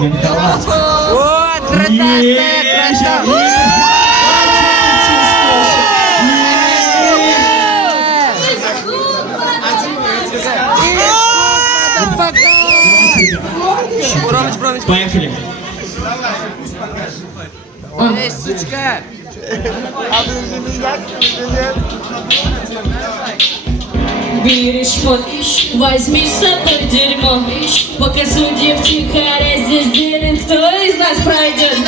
Комментовать. Вот, крутая красота. Поехали. Эй, сучка. Берешь вот, возьми с собой дерьмо. Пока судья втихаря здесь делен, кто из нас пройдет?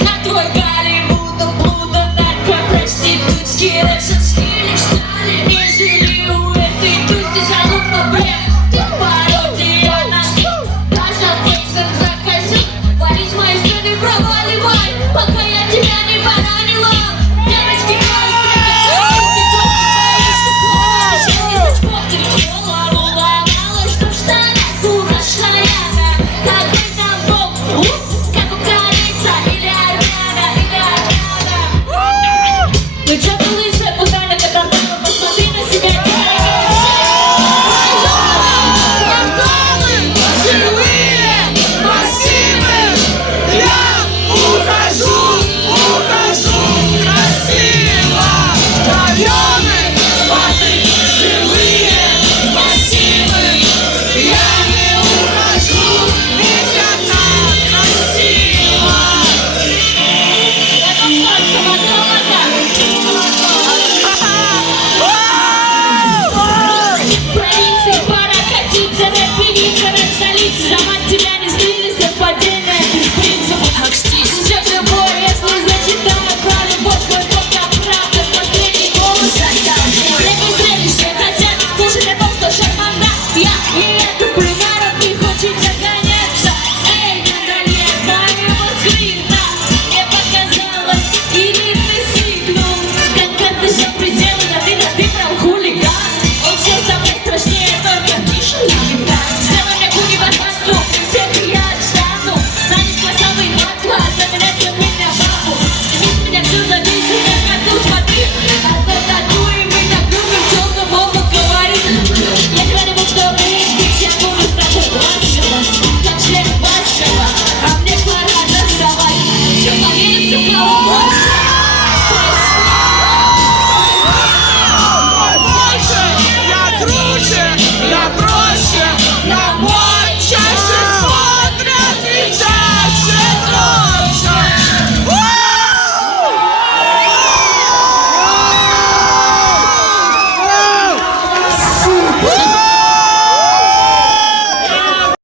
На твой Голливуда, блуда, нарко, проститутский, рашидский лишь стали. Ежели у этой тусти залупа, блядь.